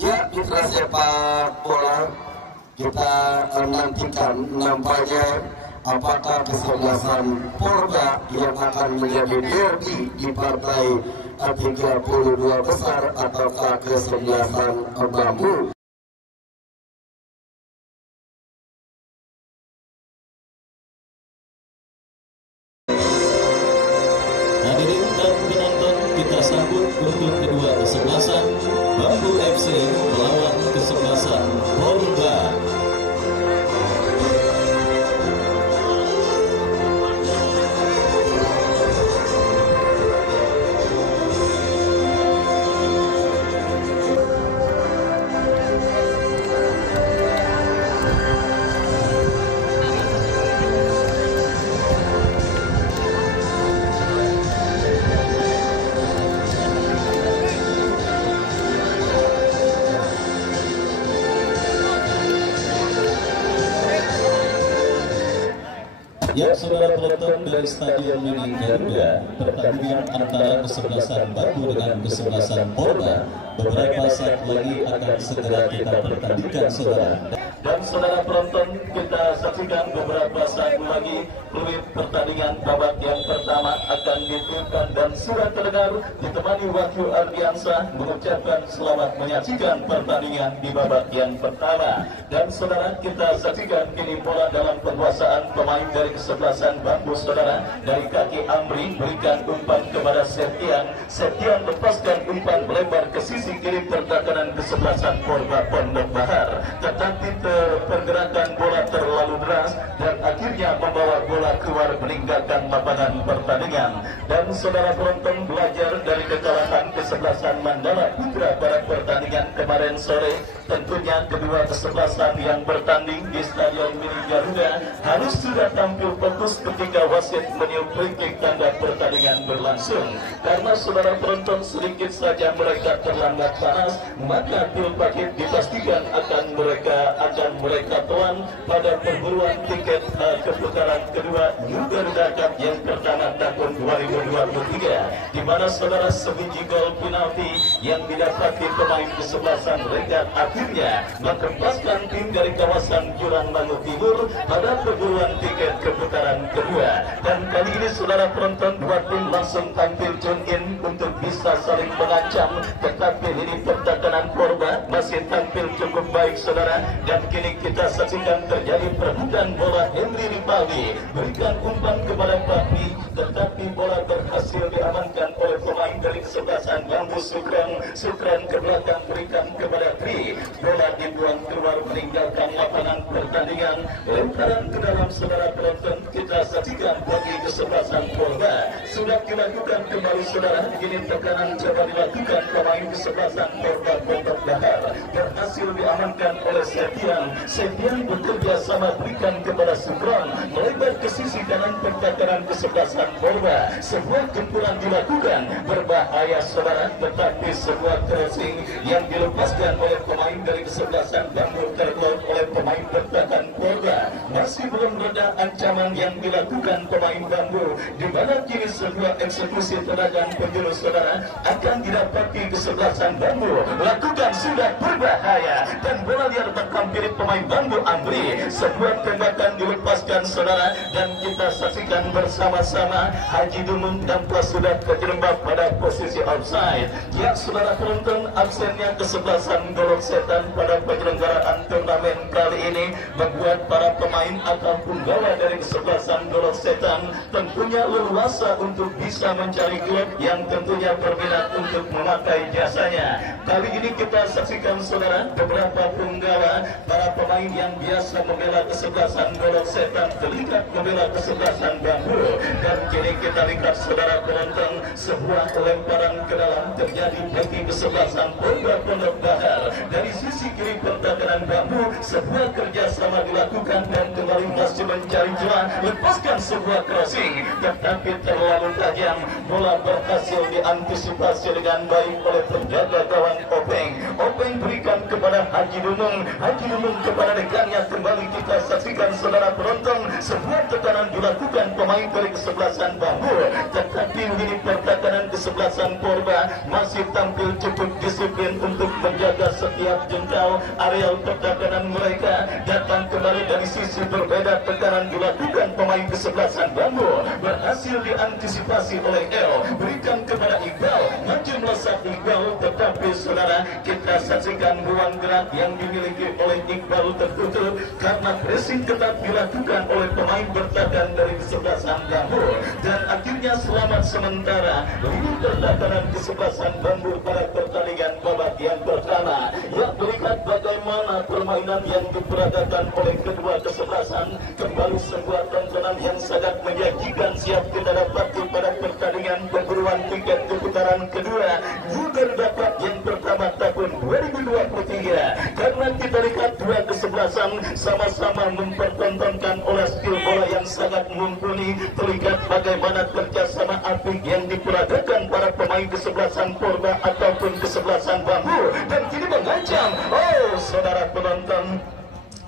Ya, mitra sepak bola, kita nantikan nampaknya apakah kesebelasan Porda yang akan menjadi derby di partai 32 besar ataukah kesebelasan Bambu. Hadirin dan penonton, kita sambut untuk kedua kesebelasan Bambu FC melawan kesebelasan Porda. Ya, saudara penonton dari Stadion Mini Garuda, pertandingan antara kesebelasan Bambu dengan kesebelasan Porda beberapa saat lagi akan segera kita pertandingkan, saudara. Dan saudara penonton, kita saksikan beberapa saat lagi fluid pertandingan babak yang pertama akan ditiupkan dan sudah terdengar ditemani Wahyu Ardiansah mengucapkan selamat menyaksikan pertandingan di babak yang pertama. Dan saudara, kita saksikan kini bola dalam penguasaan pemain dari kesebelasan Bambu, saudara. Dari kaki Amri berikan umpan kepada Septian lepaskan umpan melebar ke sisi kiri pertahanan kesebelasan Porda Pondok Bahar, tetapi pergerakan bola terlalu deras dan akhirnya membawa bola keluar meninggalkan lapangan pertandingan. Dan saudara penonton, belajar dari kekalahan kesebelasan Mandala Putra pada pertandingan kemarin sore, tentunya kedua kesebelasan yang bertanding di Stadion Mini Garuda harus sudah tampil fokus ketika wasit meniup peringking tanda pertandingan berlangsung. Karena saudara penonton, sedikit saja mereka terlambat panas, maka pil paket dipastikan akan mereka tuan pada perburuan tiket keputaran kedua Garuda Cup yang pertama tahun 2023, di mana saudara sebiji gol penalti yang didapati pemain kesebelasan Regat akhirnya mengempaskan tim dari kawasan Jurang Mangu Timur pada perburuan tiket keputaran kedua. Dan kali ini saudara penonton, dua tim langsung tampil tune in untuk bisa saling mengancam, tetapi ini pertahanan Porda masih tampil cukup baik, saudara. Dan kini kita saksikan terjadi perebutan bola. Henry Ripaldi berikan umpan kepada Papi, tetapi bola berhasil diamankan oleh pemain dari kesebelasan Bambu. Sukran ke belakang berikan kepada Tri, bola dibuang keluar meninggalkan lapangan pertandingan. Lemparan ke dalam, saudara penonton, kita saksikan bagi kesebelasan Porda sudah dilakukan kembali, saudara. Ini tekanan coba dilakukan pemain kesebelasan Porda Pondok Bahar, berhasil diamankan oleh Septian bekerja sama berikan kepada Sukron melebar ke sisi kanan pertahanan kesebelasan Porda. Sebuah gempuran dilakukan berbahaya, saudara, tetapi sebuah crossing yang dilepaskan oleh pemain dari kesebelasan Bambu tergol oleh pemain pertahanan Porda. Masih belum reda ancaman yang dilakukan pemain Bambu, di mana kini sebuah eksekusi tendangan penjuru, saudara, akan didapati kesebelasan Bambu. Lakukan sudah berbahaya dan bola liar terkampirit pemain Bambu Amri. Sebuah tembakan dilepaskan, saudara, dan kita saksikan bersama-sama Haji Dumung tampaknya sudah terjerembab pada posisi offside. Ya, saudara penonton, absennya kesebelasan Golok Setan pada penyelenggaraan turnamen kali ini membuat para pemain atau penggawa dari kesebelasan Golok Setan tentunya leluasa untuk bisa mencari klub yang tentunya berminat untuk memakai jasanya. Kali ini kita saksikan, saudara, beberapa penggawa para pemain yang biasa membela kesebelasan Golok Setan terlihat membela kesebelasan Bambu. Dan kini kita lihat, saudara penonton, sebuah lemparan ke dalam terjadi bagi kesebelasan Porda Pondok Bahar. Dari sisi kiri pertahanan Bambu, sebuah kerjasama dilakukan dan kembali masih mencari celah, lepaskan sebuah crossing, tetapi terlalu tajam. Bola berhasil diantisipasi dengan baik oleh penjaga gawang Openg berikan kepada Haji Dumung kepada rekannya. Kembali kita saksikan, saudara penonton, sebuah tekanan dilakukan pemain dari kesebelasan Bambu, tetapi ini pertahanan kesebelasan Porba masih tampil cukup disiplin untuk menjaga setiap jengkal areal pertahanan mereka. Datang kembali dari sisi berbeda, tekanan dilakukan pemain kesebelasan Bambu, berhasil diantisipasi oleh El, berikan kepada Iqbal, maju melesat Iqbal, tetapi saudara kita saksikan ruang gerak yang dimiliki oleh Iqbal tertutup karena pressing ketat dilakukan oleh pemain bertahan dari kesebelasan Bambu, dan akhirnya selamat sementara lini pertahanan kesebelasan Bambu pada pertandingan babak yang pertama. Ya, melihat bagaimana permainan yang diperagakan oleh kedua kesebelasan, kembali sebuah tontonan yang sangat menyajikan siap kita dapati pada pertandingan perburuan tiket ke putaran kedua juga dapat yang pertama tahun 2023, karena kita lihat dua kesebelasan sama-sama mempertontonkan oleh skill bola yang sangat mumpuni. Terlihat bagaimana kerjasama apik yang diperagakan para pemain kesebelasan Porba ataupun kesebelasan Bambu, dan kini mengancam, saudara penonton,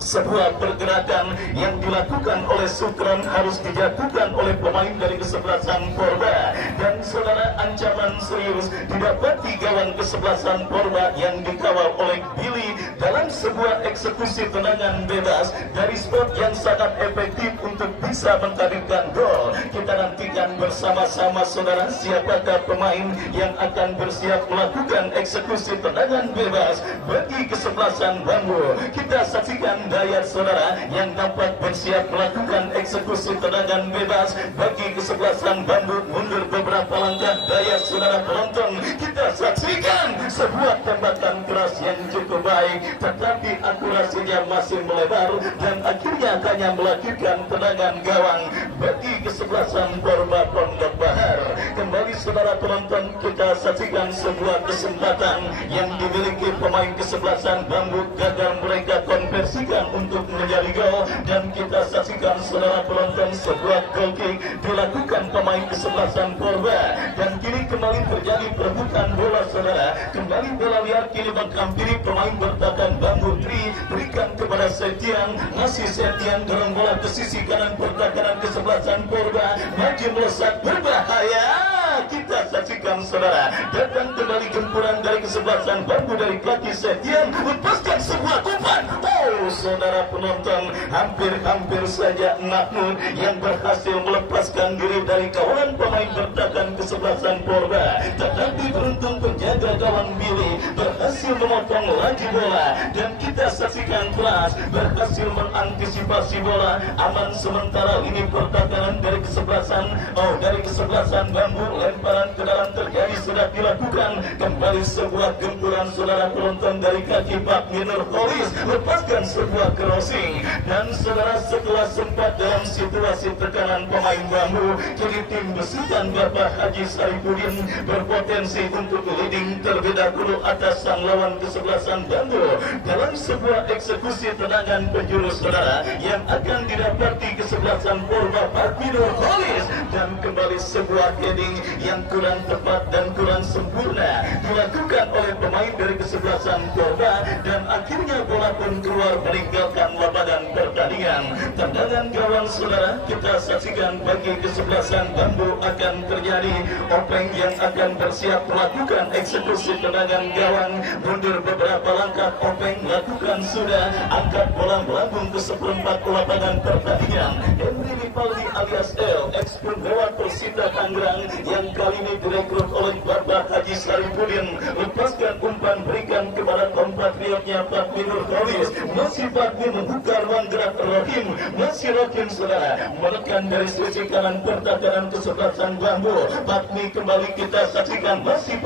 sebuah pergerakan yang dilakukan oleh Sukron harus dijatuhkan oleh pemain dari kesebelasan Porba, dan saudara ancaman serius didapati gawang kesebelasan Porba yang dikawal oleh Billy dalam sebuah eksekusi tendangan bebas dari spot yang sangat efektif untuk bisa menghadirkan gol. Kita nantikan bersama-sama saudara siapakah pemain yang akan bersiap melakukan eksekusi tendangan bebas bagi kesebelasan Bambu. Kita saksikan Dayat saudara yang dapat bersiap melakukan eksekusi tendangan bebas bagi kesebelasan Bambu. Mundur beberapa langkah Dayat saudara penonton, kita saksikan sebuah tembakan keras yang cukup baik, tetapi akurasinya masih melebar dan akhirnya hanya melakukan tendangan gawang bagi kesebelasan Porba Pondok Bahar. Kembali saudara penonton, kita saksikan sebuah kesempatan yang dimiliki pemain kesebelasan Bambu, gagal mereka konversikan untuk menjadi gol, dan kita saksikan saudara penonton sebuah goal kick dilakukan pemain kesebelasan Porba, dan kini kembali terjadi perebutan bola saudara. Kembali bola liar kini menghampiri pemain bertahan Bambu. Berikan kepada Setian, masih Setian dorong bola ke sisi kanan pertahanan kesebelasan Porba, maju melesat berbahaya. Kita saksikan saudara, datang kembali gempuran dari kesebelasan Bambu dari kaki Setian, lepaskan sebuah umpan. Saudara penonton, hampir saja Mahmud yang berhasil melepaskan diri dari kawalan pemain bertahan kesebelasan Porba, tetapi beruntung penjaga gawang Billy berhasil memotong laju bola, dan kita saksikan kelas berhasil mengantisipasi bola. Aman sementara ini pertahanan dari kesebelasan Bambu. Lemparan ke dalam terjadi sudah dilakukan. Kembali sebuah gempuran saudara penonton dari kaki Pak Minur Holis, lepaskan sebuah crossing, dan saudara setelah sempat dalam situasi tekanan pemain Bambu, kini tim besutan Bapak Haji Saripudin berpotensi untuk leading terlebih dahulu atas sang lawan kesebelasan Bambu dalam sebuah eksekusi tendangan penjuru saudara yang akan didapati kesebelasan Porba Pak Minur Holis, dan kembali sebuah heading yang kurang tepat dan kurang sempurna dilakukan oleh pemain dari kesebelasan Porba, dan akhirnya bola pun keluar meninggalkan lapangan pertandingan. Tendangan gawang saudara kita saksikan bagi kesebelasan Bambu akan terjadi. Openg yang akan bersiap melakukan eksekusi tendangan gawang, mundur beberapa langkah. Openg lakukan sudah, angkat bola melambung ke seperempat lapangan pertandingan. Henry Ripaldi alias El, ex-pembawa Persita Tangerang yang kali ini direkrut oleh Bapak Haji Saripudin, lepaskan umpan berikan kepada kompatriotnya Pak Minur Holis. Masih Bakmi membuka ruang gerak Rohim, masih Rohim saudara menekan dari sisi kanan pertahanan kesebelasan Bambu. Bakmi kembali kita saksikan, masih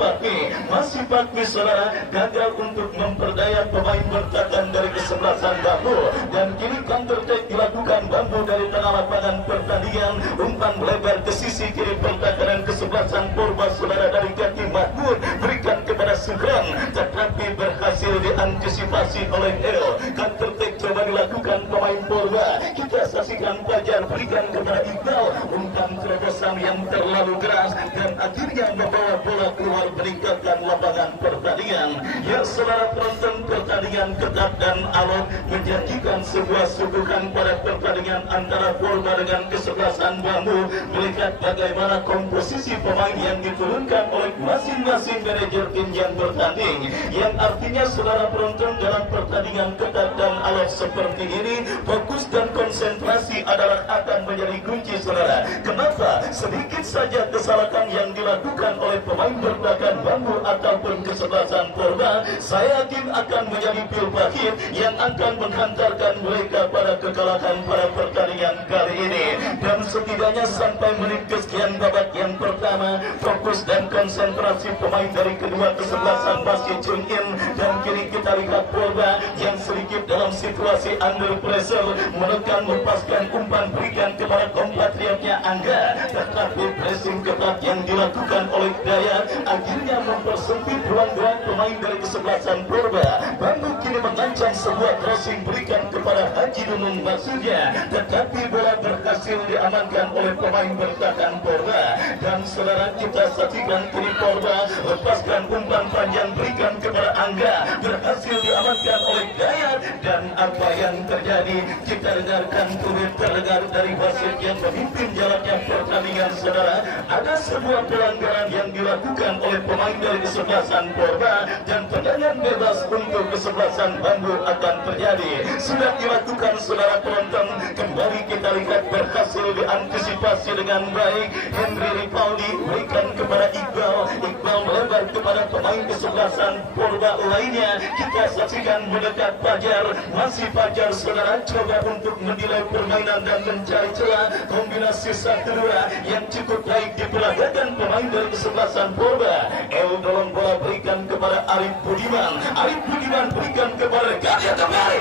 Bakmi saudara gagal untuk memperdaya pemain bertahan dari kesebelasan Bambu, dan kini counter attack dilakukan Bambu dari tengah lapangan pertandingan. Umpan melebar ke sisi kiri pertahanan kesebelasan Porba saudara dari kaki Mahmud, berikan kepada Sugron, tetapi berhasil diantisipasi oleh El. Counter attack coba dilakukan pemain Porba, kita saksikan Fajar berikan kepada Iqbal, umpan terobosan yang terlalu keras dan akhirnya membawa bola keluar meninggalkan lapangan pertandingan. pertandingan. Ya saudara penonton, pertandingan ketat dan alot menjanjikan sebuah suguhan pada pertandingan antara Polba dengan kesebelasan Bambu. Melihat bagaimana komposisi pemain yang diturunkan oleh masing-masing manajer tim yang bertanding, yang artinya saudara penonton, dalam pertandingan ketat dan alot seperti ini, fokus dan konsentrasi adalah akan menjadi kunci saudara. Kenapa? Sedikit saja kesalahan yang dilakukan oleh pemain bertahan Bambu ataupun kesebelasan Polba, saya yakin akan menjadi pil pahit yang akan menghantarkan mereka pada kekalahan pada pertandingan kali ini. Dan setidaknya sampai menit kesekian babak yang pertama, fokus dan konsentrasi pemain dari kedua kesebelasan masih tune in. Dan kini kita lihat Polba yang sedikit dalam situasi under pressure, menekan, lepaskan umpan, berikan kepada kompatriotnya Angga, tetapi pressing ketat yang dilakukan oleh Dayat akhirnya mempersempit ruang-ruang pemain dari kesebelasan Polba. Bambu kini mengancam sebuah crossing berikan kepada Haji Dumung maksudnya, tetapi bola berhasil diamankan oleh pemain bertahan Polba. Dan saudara, kita saksikan kini Polba lepaskan umpan panjang berikan kepada Angga, berhasil diamankan oleh Dayat. Dan apa yang terjadi, kita dengarkan turut terdengar dari wasit yang memimpin jalannya pertandingan saudara. Ada sebuah pelanggaran yang dilakukan oleh pemain dari kesebelasan Polba dan tendangan bebas untuk kesebelasan Bambu akan terjadi. Sudah dilakukan saudara penonton, kembali kita lihat berhasil diantisipasi dengan baik. Henry Ripaldi berikan kepada Iqbal, Iqbal melebar kepada pemain kesebelasan Polba lainnya. Kita saksikan mendekat Fajar, masih Fajar saudara coba untuk menilai permainan dan mencari celah kombinasi 1-2 yang cukup baik diperagakan pemain dari kesebelasan Polba. El dorong bola berikan kepada Arif Budiman, Arif Budiman berikan kepada Gadia kembali.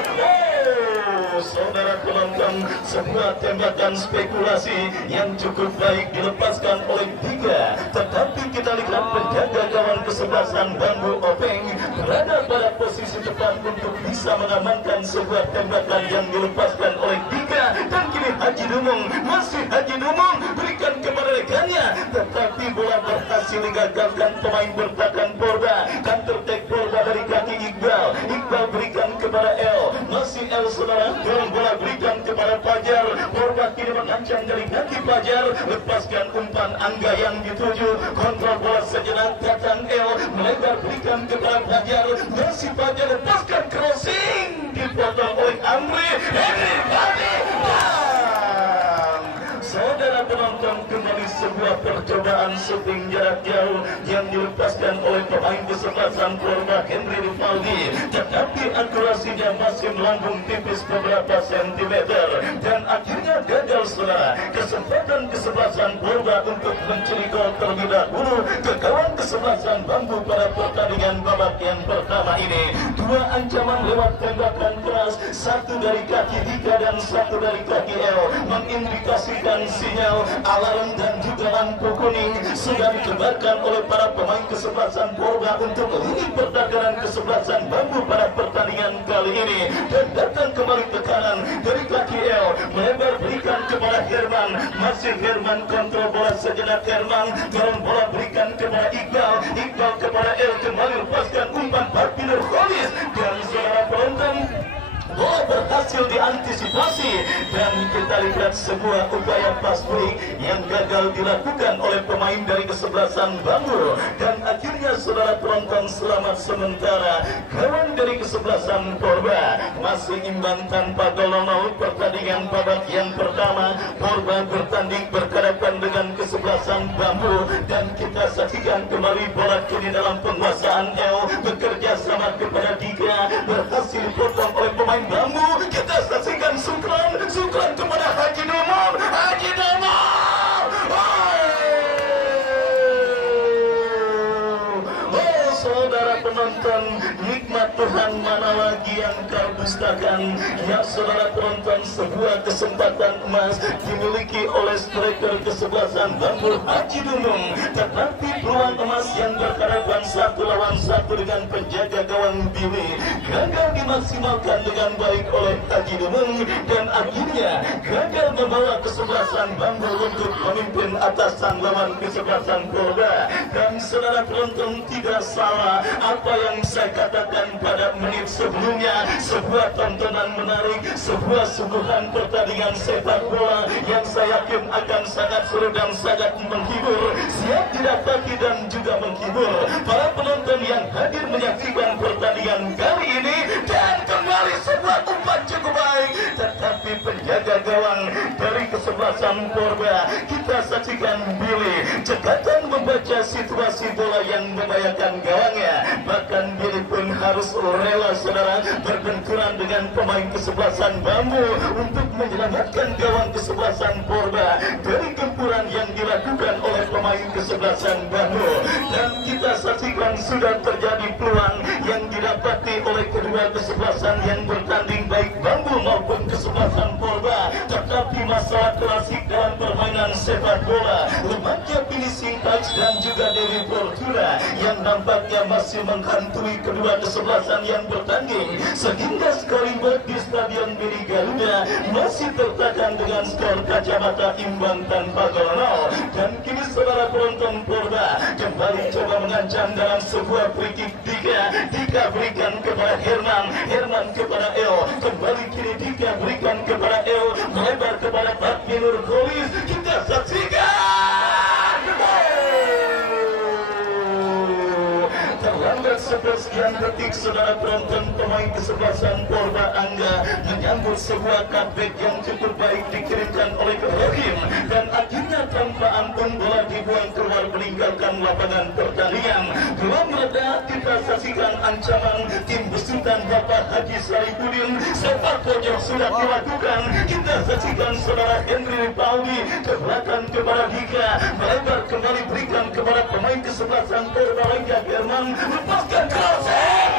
Saudara penonton, sebuah tembakan spekulasi yang cukup baik dilepaskan oleh tiga, tetapi kita lihat penjaga gawang kesebelasan Bambu Openg berada pada posisi tepat untuk bisa mengamankan sebuah tembakan yang dilepaskan oleh tiga. Dan kini Haji Dumung, masih Haji Dumung berikan kepada rekannya, tetapi bola berhasil digagalkan pemain bertahan Polba. Counter attack Polba dari kaki Iqbal, Iqbal berikan kepada El, masih El saudara, dorong bola berikan kepada Fajar. Polba kini mengancam dari kaki Fajar, lepaskan umpan Angga yang dituju, kontrol bola sejenak, datang El, melebar berikan kepada Fajar, masih Fajar lepaskan crossing, dipotong oleh Amri, Henry Fadi. Saudara penonton, kembali sebuah percobaan shooting jarak jauh yang dilepaskan oleh pemain kesebelasan Polba Henry Ripaldi, tetapi akurasinya masih melambung tipis beberapa sentimeter dan akhirnya gagal saudara. Kesempatan kesebelasan Polba untuk mencuri gol terlebih dahulu ke gawang kesebelasan Bambu pada pertandingan babak yang pertama ini. Dua ancaman lewat tembakan keras, satu dari kaki Dika dan satu dari kaki El, mengindikasikan sinyal alarm dan juga lampu kuning sudah dikeluarkan oleh para pemain kesebelasan Polba untuk lini perdagangan kesebelasan Bambu pada pertandingan kali ini. Dan datang kembali tekanan dari kaki El, melebar berikan kepada Herman, masih Herman kontrol bola sejenak, Herman dorong bola berikan kepada Iqbal, Iqbal kepada El, kembali lepaskan umpan Barpiner Kholis. Dan saudara penonton, bola berhasil diantisipasi dan kita lihat sebuah upaya pass break yang gagal dilakukan oleh pemain dari kesebelasan Bambu. Dan akhirnya saudara penonton, selamat sementara kawan dari kesebelasan Polba masih imbang tanpa gol. Pertandingan babak yang pertama, Polba bertanding berhadapan dengan kesebelasan Bambu dan kita saksikan kembali bola kini dalam penguasaan El, bekerja sama kepada Dika, berhasil dipotong oleh pemain Bambu. Kita saksikan Sukran kepada Haji Dumung, Haji Dumung. Oh saudara penonton, nikmat Tuhan mana lagi yang kau dustakan. Ya saudara penonton, sebuah kesempatan emas dimiliki oleh striker kesebelasan Bambu Haji Dumung, tetapi peluang emas yang berhadapan 1 lawan 1 dengan penjaga gawang Billy gagal dimaksimalkan dengan baik oleh Haji Dumung dan akhirnya gagal membawa kesebelasan Bambu untuk memimpin atas sang lawan kesebelasan Polba. Dan saudara penonton, tidak salah apa yang saya katakan pada menit sebelumnya, sebuah tontonan menarik, sebuah suguhan pertandingan sepak bola yang saya yakin akan sangat seru dan sangat menghibur, siap didapati dan juga menghibur para penonton yang hadir menyaksikan pertandingan kali ini. Dan kembali sebuah umpan cukup baik, tetapi penjaga gawang dari kesebelasan Porba, kita saksikan Billy cekatan membaca situasi bola yang membahayakan gawangnya. Bahkan Billy pun harus rela saudara berbenturan dengan pemain kesebelasan Bambu untuk menyelamatkan gawang kesebelasan Porba dari gempuran yang dilakukan oleh pemain kesebelasan Bambu. Dan kita saksikan sudah terjadi peluang yang didapati oleh kedua kesebelasan yang bertanding, baik Bambu maupun kesebelasan Porba. Tetapi masalah klasik dalam permainan sepak bola, lemahnya finishing touch dan juga Dewi Fortuna yang nampaknya masih menghantui kedua kesebelasan yang bertanding, sehingga scoring di Stadion Mini Garuda masih tertekan dengan skor kacamata imbang tanpa gol nol. Dan kini saudara penonton Porba kembali coba mengancam dalam sebuah free kick. Dika berikan kepada Herman kepada El, kembali kini Dika berikan kepada El, melebar kepada Fatmi Nurholis. Kita saksikan terlambat sekian detik saudara penonton, pemain kesebelasan Porba Angga menyambut sebuah cutback yang cukup baik dikirimkan oleh Rahim, dan akhirnya tanpa ampun bola dibuang keluar meninggalkan lapangan pertandingan. Belum reda kita saksikan ancaman tim besutan Bapak Haji Saripudin, sepak pojok sudah dilakukan. Kita saksikan saudara Henry Pauli ke belakang kepada Dika, melebar kembali berikan kepada pemain kesebelasan Porba Angga Herman, lepaskan crossing.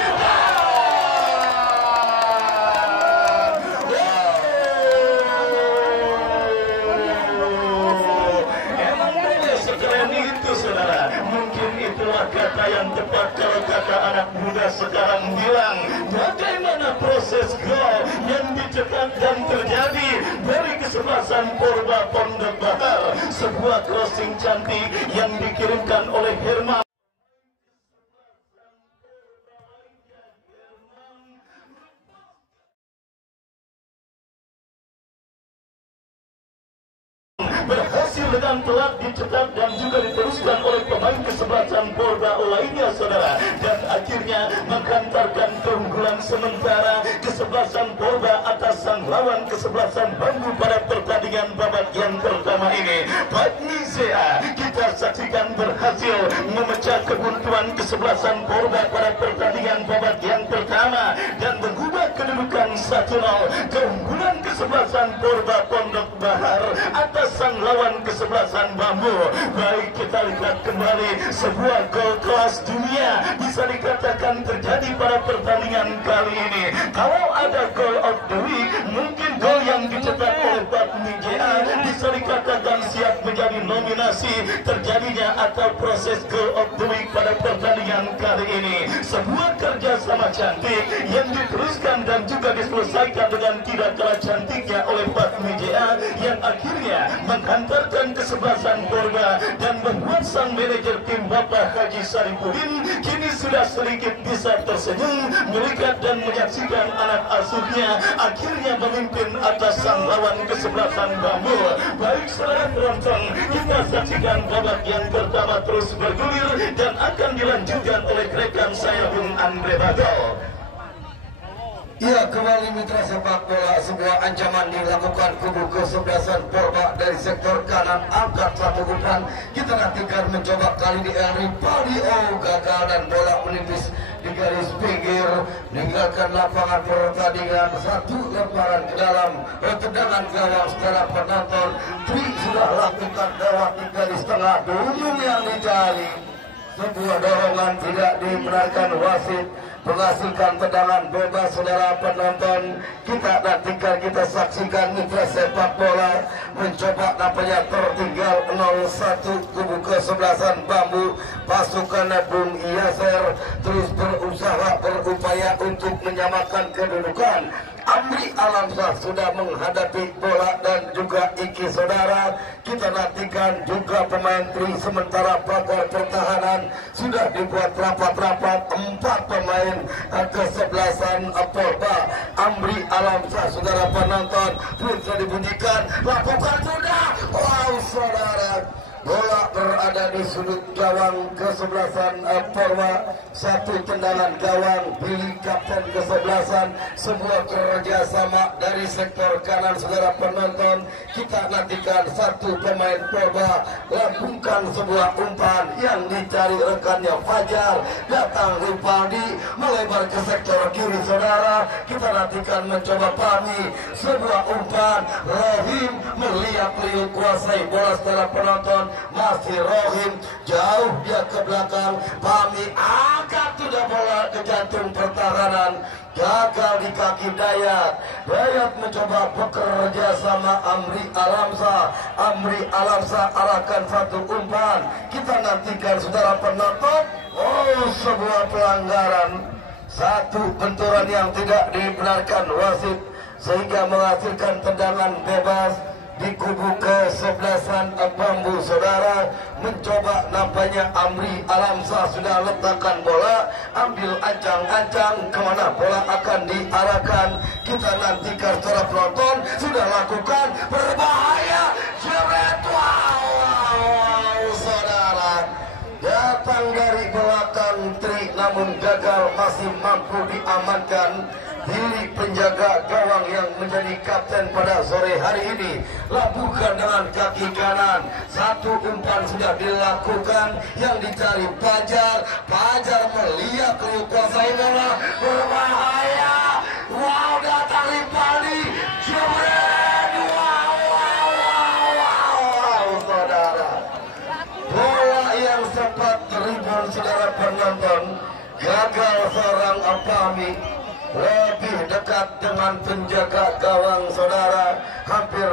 Emang boleh sekeren itu saudara? Mungkin itulah kata yang tepat kalau kata anak muda sekarang bilang, bagaimana proses gol yang dicetak dan terjadi dari kesebelasan Porba Pondok Bahar. Sebuah crossing cantik yang dikirimkan oleh Herman. Berhasil dengan telak dicetak dan juga diteruskan oleh pemain kesebelasan Porba lainnya saudara, dan akhirnya menghantarkan keunggulan sementara kesebelasan Porba atas sang lawan kesebelasan Bambu pada pertandingan babak yang pertama ini. Fatmi Zea kita saksikan berhasil memecah kebuntuan kesebelasan Porba pada pertandingan babak yang pertama dan mengubah kedudukan 1-0. Keunggulan kesebelasan Porba Pondok Bahar atas sang lawan kesebelasan Bambu. Baik, kita lihat kembali sebuah gol kelas dunia bisa dikatakan terjadi pada pertandingan kali ini. Kalau ada goal of the week, mungkin gol yang dicetak oleh Fatmi JA bisa dikatakan siap menjadi nominasi terjadinya atau proses goal of the week pada pertandingan kali ini. Sebuah kerjasama cantik yang diteruskan dan juga diselesaikan dengan tidak kalah cantiknya oleh Fatmi JA yang akhirnya menghantarkan kesebelasan Porba dan membuat sang manajer tim Bapak Haji Saripudin kini sudah sedikit bisa tersenyum melihat dan menyaksikan anak asuhnya akhirnya memimpin atas sang lawan kesebelasan Bambu. Baik saudara penonton, kita saksikan babak yang pertama terus bergulir dan akan dilanjutkan oleh rekan saya Bung Andre Bagel. Ya, kembali mitra sepak bola, sebuah ancaman dilakukan kubu kesebelasan Porba dari sektor kanan, angkat satu umpan. Kita nantikan mencoba kali di Henry Padio, gagal dan bola menipis di garis pinggir, meninggalkan lapangan pertandingan. Satu lemparan ke dalam tendangan gawang setelah penonton. Tri sudah lakukan lewat di garis tengah, dulu yang dicari. Sebuah dorongan tidak dibenarkan wasit, menghasilkan tendangan bebas saudara penonton. Kita nantikan, kita saksikan mitra sepak bola mencoba nampaknya tertinggal 0-1 kubu kesebelasan Bambu. Pasukan Bung Yaser terus berusaha berupaya untuk menyamakan kedudukan. Amri Alamsah sudah menghadapi bola dan juga Iki saudara. Kita nantikan juga pemain Tri, sementara pakar pertahanan sudah dibuat rapat-rapat. 4 pemain kesebelasan Polba Amri Alamsyah. Saudara penonton, sudah dibunyikan, lakukan sudah. Wow saudara, bola berada di sudut gawang kesebelasan Polba. Satu tendangan gawang Billy kapten kesebelasan. Sebuah kerjasama dari sektor kanan. Saudara penonton, kita nantikan satu pemain Polba lambungkan sebuah umpan yang dicari rekannya Fajar. Datang Ripaldi melebar ke sektor kiri. Saudara, kita nantikan mencoba Pami. Sebuah umpan Rohim melihat-lihat kuasai bola. Saudara penonton, masih Rohim jauh dia ke belakang. Pami angkat sudah bola ke jantung pertahanan, gagal di kaki Dayat. Dayat mencoba bekerja sama Amri Alamsyah. Amri Alamsyah arahkan satu umpan. Kita nantikan saudara penonton. Oh, sebuah pelanggaran, satu benturan yang tidak dibenarkan wasit sehingga menghasilkan tendangan bebas di kubu kesebelasan Bambu. Saudara, mencoba nampaknya Amri Alamsyah sudah letakkan bola, ambil ancang-ancang kemana bola akan diarahkan. Kita nantikan saudara penonton, sudah lakukan, berbahaya, jeret. Wow, saudara, datang dari belakang Tri namun gagal, masih mampu diamankan. Diri penjaga gawang yang menjadi kapten pada sore hari ini lakukan dengan kaki kanan. Satu umpan sudah dilakukan yang dicari Fajar. Fajar melihat kuasai bola, berbahaya. Wow, datang Ripaldi, jebret. Wow, saudara, bola yang sempat ribut saudara penonton, gagal seorang Pami lebih dekat dengan penjaga gawang. Saudara, hampir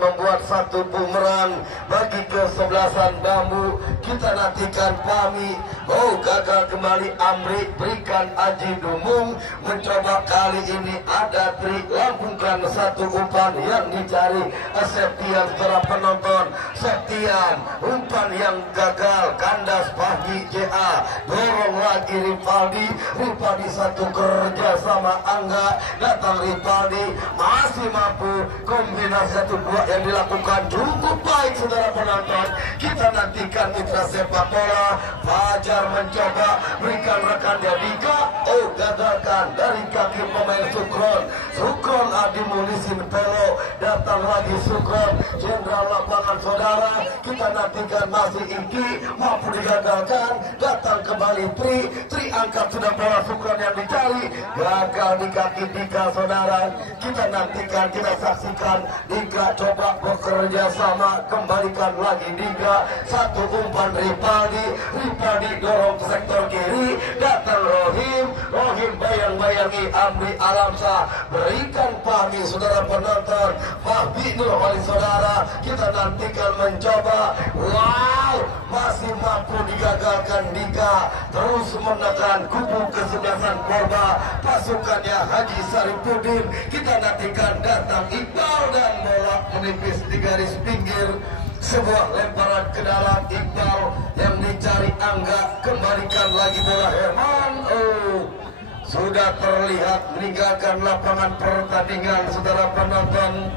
membuat satu bumerang bagi kesebelasan Bambu. Kita nantikan Pami. Oh, gagal kembali Amri, berikan Aji Dumung. Mencoba kali ini ada Tri, lambungkan satu umpan yang dicari Septian. Saudara penonton, Septian, umpan yang gagal, kandas Pagi JA, dorong lagi Ripaldi. Ripaldi satu kerja sama Angga, datang Ripaldi, masih mampu. Kombinasi satu dua yang dilakukan cukup baik saudara penonton. Kita nantikan mitra sepak bola. Fajar mencoba berikan rekannya Dika. Oh, gagalkan dari kaki pemain Sukron. Sukron Adi Munisin Pelo, datang lagi Sukron, jenderal lapangan. Saudara, kita nantikan masih Iki, mampu digagalkan. Datang kembali Tri angkat sudah bola Sukron yang dicari, gagal di kaki Dika. Saudara, kita nantikan, kita saksikan Dika coba bekerja sama, kembalikan lagi Dika. Satu umpan Ripaldi dorong ke sektor kiri, datang Rohim bayang-bayangi Amri Alamsyah, berikan Pami. Saudara penonton, Fahmi Nurwali. Saudara, kita nantikan mencoba. Wow, masih mampu digagalkan Dika, terus menekan kubu kesebelasan Polba, pasukannya Haji Saripudin. Kita nantikan datang Iqbal dan bola menipis di garis pinggir. Sebuah lemparan ke dalam, Iqbal yang dicari Angga, kembalikan lagi bola Herman. Oh, sudah terlihat meninggalkan lapangan pertandingan. Saudara penonton,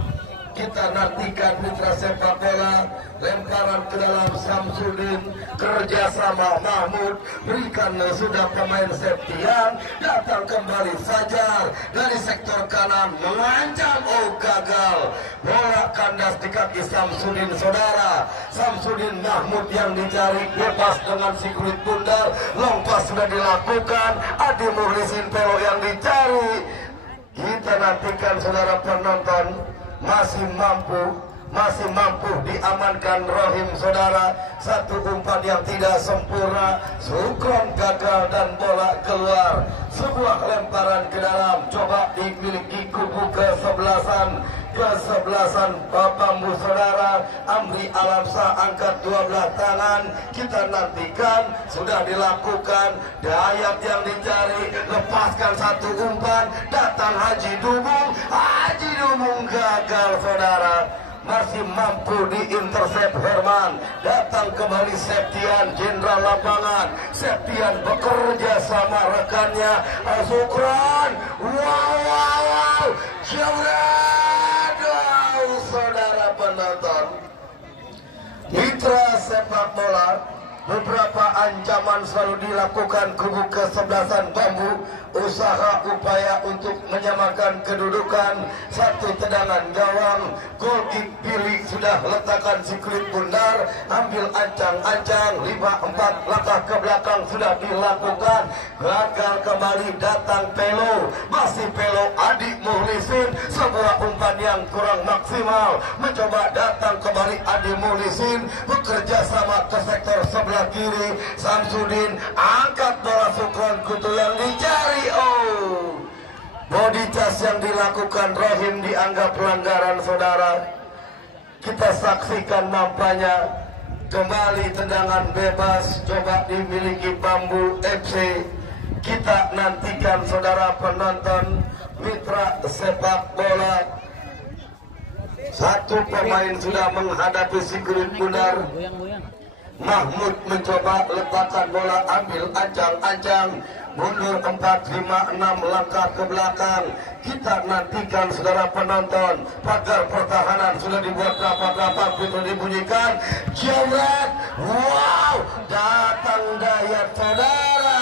kita nantikan mitra sepak bola, lemparan ke dalam Samsudin, kerjasama Mahmud, berikan sudah pemain Septian, datang kembali Fajar dari sektor kanan, mengancam. Oh, gagal, bola kandas di kaki Samsudin. Saudara, Samsudin Mahmud yang dicari, bebas dengan si kulit bundar, long pass sudah dilakukan, Adi Murlisin Pelo yang dicari. Kita nantikan saudara penonton, masih mampu diamankan Rohim. Saudara, satu umpan yang tidak sempurna, Sukron gagal dan bola keluar. Sebuah lemparan ke dalam coba dimiliki kubu kesebelasan Bambu. Saudara, Amri Alamsyah angkat dua belah tangan. Kita nantikan, sudah dilakukan. Dayat yang dicari, lepaskan satu umpan, datang Haji Dumung gagal. Saudara, masih mampu diintersep Herman. Datang kembali Septian, jenderal lapangan. Septian bekerja sama rekannya Sukron. Wow, jauh saudara penonton. Mitra sepak bola, beberapa ancaman selalu dilakukan kubu kesebelasan Bambu. Usaha upaya untuk menyamakan kedudukan, satu tendangan gawang, gol kick Billy sudah letakkan si kulit bundar, ambil ancang-ancang, 5-4 langkah ke belakang sudah dilakukan, gagal kembali, datang Pelo, masih Pelo, Adik Muhlisin, sebuah umpan yang kurang maksimal, mencoba datang kembali Adik Muhlisin, bekerja sama ke sektor sebelah kiri, Samsudin angkat bola Sukron Kutu yang dicari. Body touch yang dilakukan Rohim dianggap pelanggaran saudara. Kita saksikan nampaknya kembali tendangan bebas coba dimiliki Bambu FC. Kita nantikan saudara penonton mitra sepak bola. Satu pemain sudah menghadapi si kulit bundar. Mahmud mencoba letakkan bola, ambil ancang-ancang, mundur 4-5-6 langkah ke belakang. Kita nantikan saudara penonton, pagar pertahanan sudah dibuat rapat-rapat, pintu dibunyikan, jebret, wow, datang Dayat saudara.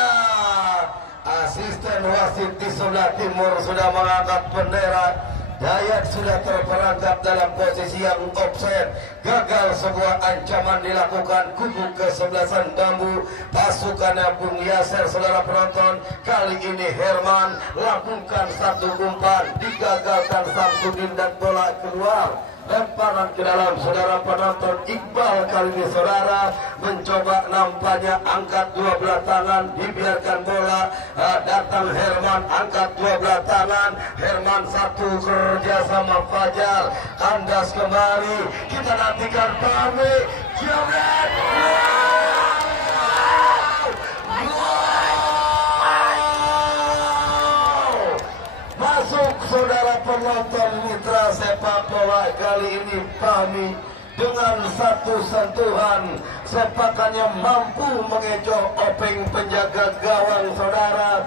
Asisten wasit di sebelah timur sudah mengangkat bendera. Dayat sudah terperangkap dalam posisi yang offset. Gagal sebuah ancaman dilakukan kubu kesebelasan Bambu. Pasukannya Bung Yaser saudara penonton. Kali ini Herman lakukan satu umpan, digagalkan Samsudin dan bola keluar. Lemparan ke dalam saudara penonton. Iqbal kali ini saudara mencoba nampaknya angkat dua belah tangan, dibiarkan bola, datang Herman angkat dua belah tangan, Herman satu kerja sama Fajar, kandas kembali. Kita nantikan Pami Jebret, masuk saudara penonton mitra sepak bola. Kali ini Fahmi dengan satu sentuhan sepakannya mampu mengecoh openg penjaga gawang saudara.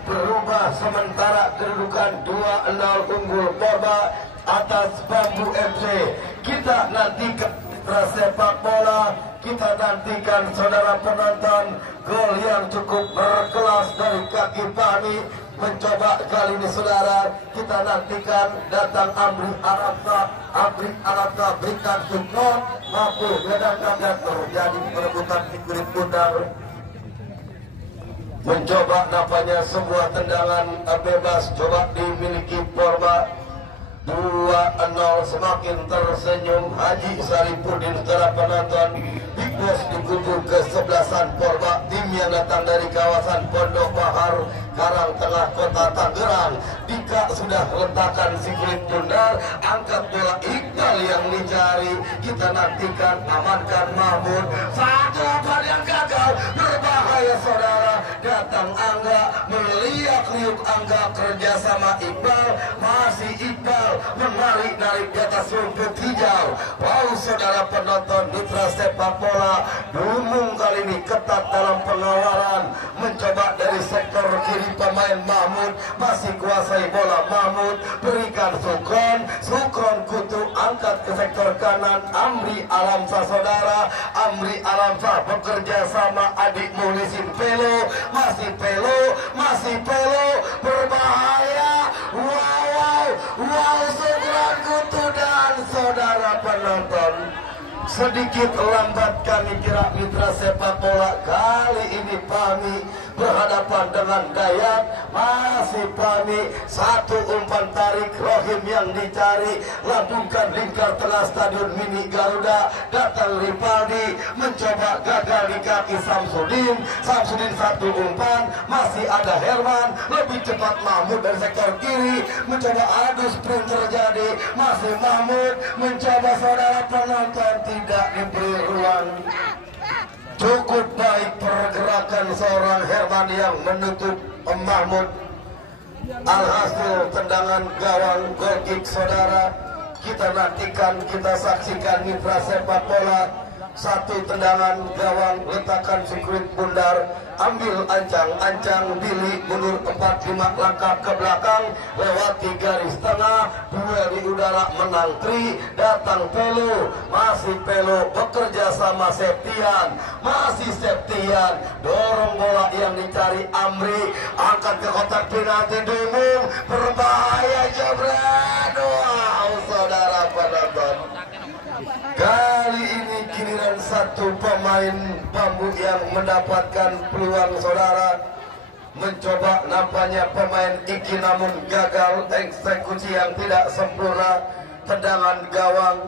Berubah sementara kedudukan 2-0 unggul Porba atas Bambu FC. Kita nantikan sepak bola, kita nantikan saudara penonton gol yang cukup berkelas dari kaki Fahmi. Mencoba kali ini saudara, kita nantikan datang Amri Arabta berikan support, mampu meledakkan dan terjadi perebutan di kulit bundar. Mencoba nampaknya sebuah tendangan bebas coba dimiliki Porba. 2-0 semakin tersenyum Haji Saripudin saudara penonton. Big Boss di kubu kesebelasan Porba, tim yang datang dari kawasan Pondok Bahar, Karang Tengah Kota Tangerang. Dika sudah letakkan si kulit bundar, angkat bola Iqbal yang dicari. Kita nantikan amankan Mahmud. Satu umpan yang gagal, berbahaya saudara. Datang Angga, meliak-liuk Angga kerjasama Iqbal, masih Iqbal menarik-narik di atas rumput hijau. Wow saudara penonton mitra sepak bola, Dumung kali ini ketat dalam pengawalan. Mencoba dari sektor kiri pemain Mahmud, masih kuasai bola Mahmud, berikan Sukron Kutu angkat ke sektor kanan Amri Alamsa saudara. Amri Alamsa bekerja sama Adik Muhlisin Pelo, masih Pelo, berbahaya. Wow, Sukron Kutu dan saudara penonton sedikit lambat kami kira mitra sepak bola kali ini Pami berhadapan dengan Dayak. Masih Pami, satu umpan tarik Rohim yang dicari, lambungkan lingkar tengah stadion mini Garuda. Datang Ripaldi mencoba gagal di kaki Samsudin. Samsudin satu umpan, masih ada Herman, lebih cepat Mahmud dari sektor kiri mencoba adu sprint terjadi. Masih Mahmud mencoba, saudara penonton tidak diberi ruang. Cukup baik pergerakan seorang Herman yang menutup Mahmud. Alhasil tendangan gawang gol kick, saudara. Kita nantikan, kita saksikan mitra sepak bola. Satu tendangan gawang, letakkan sirkuit bundar, ambil ancang-ancang, Billy mundur 4-5 langkah ke belakang, lewati garis tengah, duel di udara menang tri, datang Pelo, masih Pelo bekerja sama Septian, masih Septian, dorong bola yang dicari Amri, angkat ke kotak penalti Dumung, berbahaya jebret. Wow, saudara penonton. Kali ini giliran satu pemain Bambu yang mendapatkan peluang, saudara. Mencoba nampaknya pemain Iki namun gagal, eksekusi yang tidak sempurna. Tendangan gawang,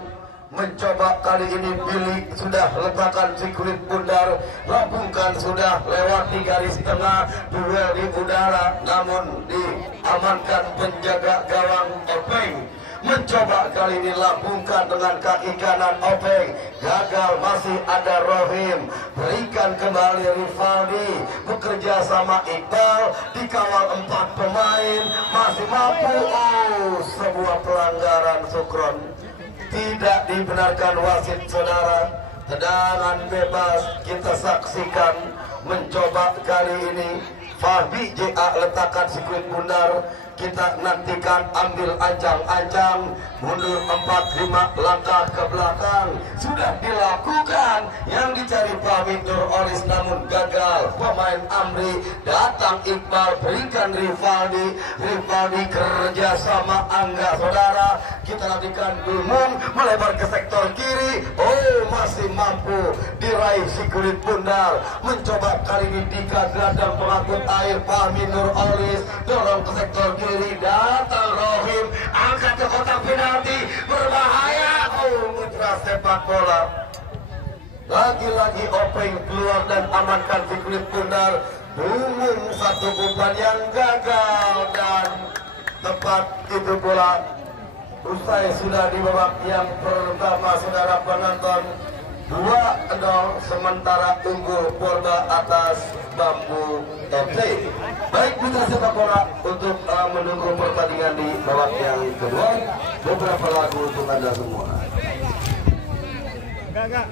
mencoba kali ini Billy sudah letakkan si kulit bundar, lambungkan sudah lewati garis tengah, duel di udara namun diamankan penjaga gawang Openg. Mencoba kali ini lambungkan dengan kaki kanan Openg, gagal. Masih ada Rohim, berikan kembali Rivaldi, bekerja sama Iqbal, dikawal 4 pemain, masih mampu. Oh, sebuah pelanggaran Sukron, tidak dibenarkan wasit, saudara. Tendangan bebas kita saksikan. Mencoba kali ini Fahmi JA letakkan sirkuit bundar. Kita nantikan, ambil ancang-ancang, mundur 4-5 langkah ke belakang. Sudah dilakukan, yang dicari Fahmi Nurholis namun gagal. Pemain Amri, datang Iqbal, berikan Rivaldi, Rivaldi kerja sama Angga, saudara. Kita nantikan Dumung melebar ke sektor kiri. Oh, masih mampu diraih si kulit bundar. Mencoba kali ini Dika gelandang pengangkut air Fahmi Nurholis, dorong ke sektor kiri, datang Rohim, angkat ke kotak penalti, berbahaya. Oh, mitra sepak bola. Lagi-lagi Openg keluar dan amankan si kulit bundar. Dumung satu umpan yang gagal dan tepat itu bola. Usai sudah di babak yang pertama, saudara penonton, 2-0, sementara unggul Porda atas Bambu FC. Baik mitra sepak bola, untuk menunggu pertandingan di babak yang kedua, beberapa lagu untuk Anda semua. Enggak,